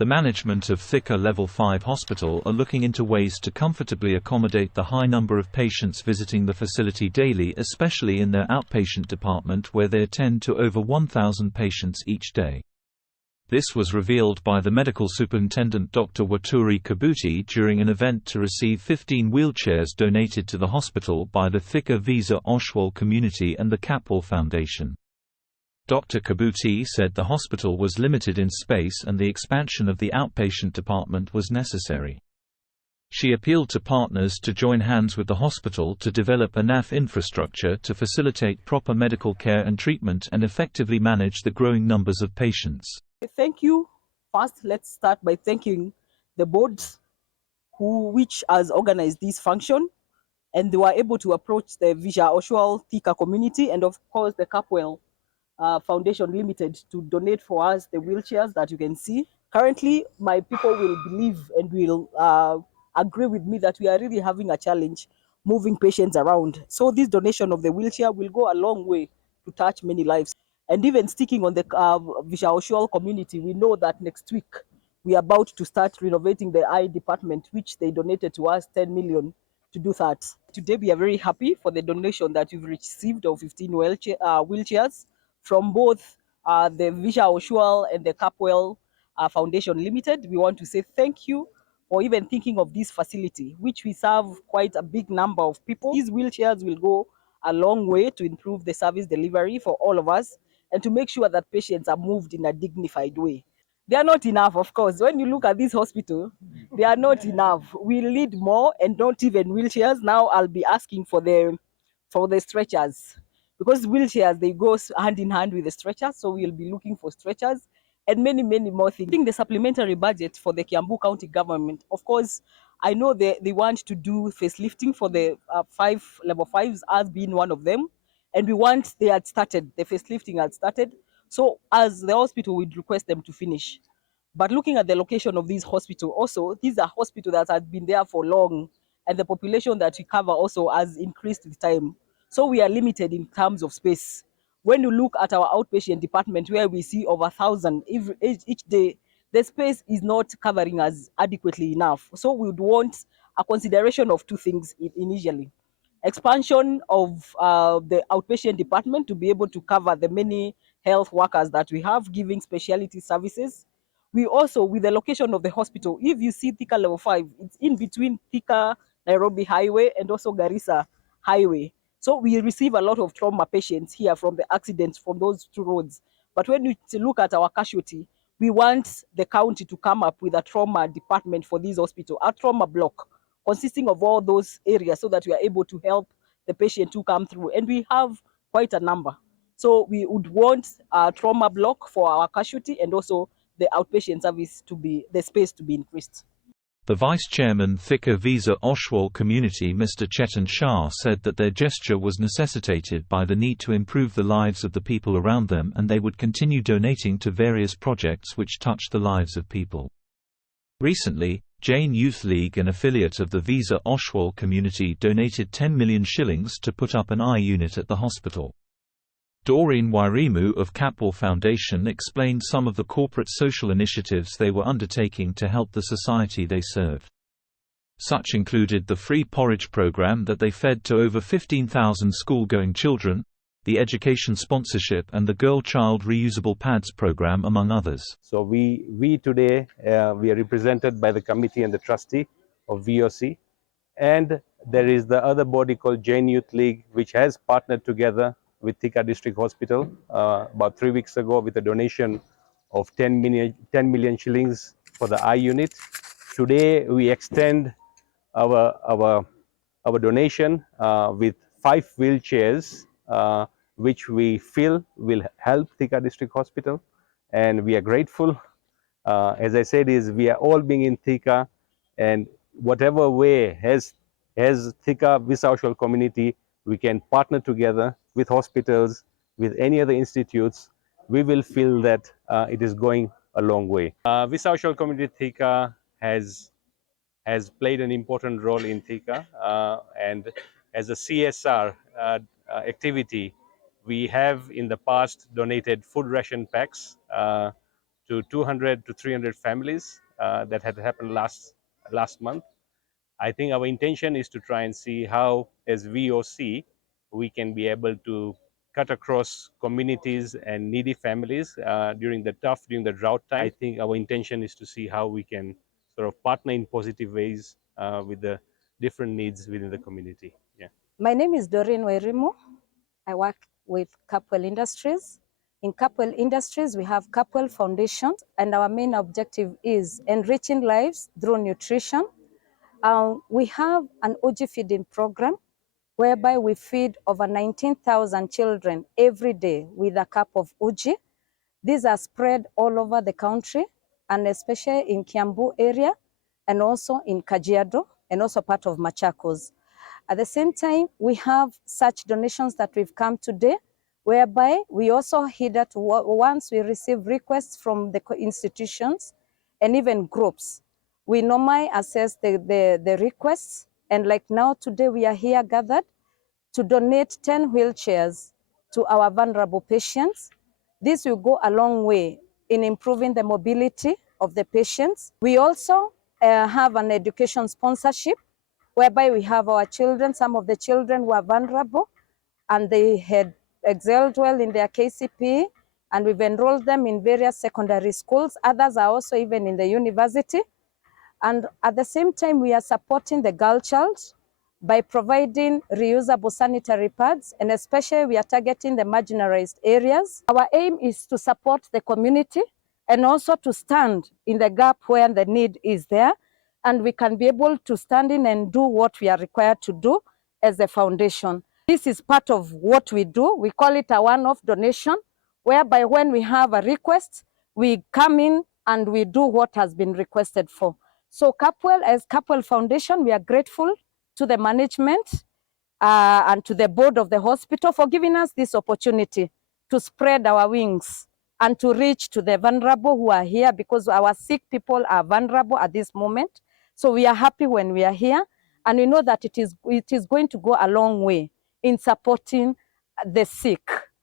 The management of Thika Level 5 Hospital are looking into ways to comfortably accommodate the high number of patients visiting the facility daily, especially in their outpatient department where they attend to over 1,000 patients each day. This was revealed by the medical superintendent Dr. Waturi Kabuti during an event to receive 15 wheelchairs donated to the hospital by the Thika Visa Oshwal community and the Kapwal Foundation. Dr. Kabuti said the hospital was limited in space and the expansion of the outpatient department was necessary. She appealed to partners to join hands with the hospital to develop enough infrastructure to facilitate proper medical care and treatment and effectively manage the growing numbers of patients. Thank you. First, let's start by thanking the board which has organized this function, and they were able to approach the Visa Oshwal Thika community and of course the Kapwal Foundation Limited to donate for us the wheelchairs that you can see. Currently, my people will believe and will agree with me that we are really having a challenge moving patients around. So this donation of the wheelchair will go a long way to touch many lives. And even sticking on the Vishaoshual community, we know that next week we are about to start renovating the eye department, which they donated to us 10 million to do that. Today we are very happy for the donation that we've received of 15 wheelchairs from both the Visha Oshual and the Capwell Foundation Limited. We want to say thank you for even thinking of this facility, which we serve quite a big number of people. These wheelchairs will go a long way to improve the service delivery for all of us and to make sure that patients are moved in a dignified way. They are not enough, of course. When you look at this hospital, they are not enough. We need more, and not even wheelchairs. Now I'll be asking for the stretchers, because wheelchairs, they go hand in hand with the stretchers, so we'll be looking for stretchers and many more things. I think the supplementary budget for the Kiambu County government, of course, I know they want to do facelifting for the level 5s, as being one of them, and the facelifting had started. So as the hospital, we'd request them to finish. But looking at the location of this hospital, also, these are hospitals that have been there for long, and the population that we cover also has increased with time. So we are limited in terms of space. When you look at our outpatient department, where we see over 1,000 each day, the space is not covering us adequately enough. So we would want a consideration of two things initially. Expansion of the outpatient department to be able to cover the many health workers that we have giving specialty services. We also, with the location of the hospital, if you see Thika Level 5, it's in between Thika Nairobi Highway and also Garissa Highway. So we receive a lot of trauma patients here from the accidents from those two roads. But when you look at our casualty, we want the county to come up with a trauma department for this hospital, a trauma block consisting of all those areas, so that we are able to help the patient to come through. And we have quite a number. So we would want a trauma block for our casualty, and also the outpatient service the space to be increased. The Vice Chairman Thika Visa Oshwal Community, Mr. Chetan Shah, said that their gesture was necessitated by the need to improve the lives of the people around them, and they would continue donating to various projects which touch the lives of people. Recently, Jain Youth League, an affiliate of the Visa Oshwal Community, donated 10 million shillings to put up an eye unit at the hospital. Doreen Wairimu of Kapwal Foundation explained some of the corporate social initiatives they were undertaking to help the society they served. Such included the free porridge program that they fed to over 15,000 school-going children, the education sponsorship, and the girl-child reusable pads program, among others. So we today, we are represented by the committee and the trustee of VOC, and there is the other body called Jain Youth League, which has partnered together with Thika District Hospital about 3 weeks ago with a donation of 10 million shillings for the eye unit. Today we extend our donation with 5 wheelchairs, which we feel will help Thika District Hospital, and we are grateful. As I said, we are all being in Thika, and whatever way has Thika Visaushal community, we can partner together with hospitals, with any other institutes. We will feel that it is going a long way. Visaushal community Thika has played an important role in Thika, and as a CSR activity, we have in the past donated food ration packs to 200 to 300 families that had happened last month. I think our intention is to try and see how, as VOC, we can be able to cut across communities and needy families during the drought time. I think our intention is to see how we can sort of partner in positive ways with the different needs within the community. Yeah. My name is Doreen Wairimu. I work with Capwell Industries. In Capwell Industries, we have Capwell Foundation, and our main objective is enriching lives through nutrition. We have an OG feeding program whereby we feed over 19,000 children every day with a cup of uji. These are spread all over the country, and especially in Kiambu area, and also in Kajiado, and also part of Machakos. At the same time, we have such donations that we've come today, whereby we also heed that once we receive requests from the institutions and even groups, we normally assess the requests. And like now, today we are here gathered to donate 10 wheelchairs to our vulnerable patients. This will go a long way in improving the mobility of the patients. We also have an education sponsorship whereby we have our children. Some of the children were vulnerable and they had excelled well in their KCPE, and we've enrolled them in various secondary schools. Others are also even in the university. And at the same time, we are supporting the girl child by providing reusable sanitary pads, and especially we are targeting the marginalized areas. Our aim is to support the community and also to stand in the gap where the need is there, and we can be able to stand in and do what we are required to do as a foundation. This is part of what we do. We call it a one-off donation, whereby when we have a request, we come in and we do what has been requested for. So Capwell, as Capwell Foundation, we are grateful to the management and to the board of the hospital for giving us this opportunity to spread our wings and to reach to the vulnerable who are here, because our sick people are vulnerable at this moment. So we are happy when we are here, and we know that it is going to go a long way in supporting the sick.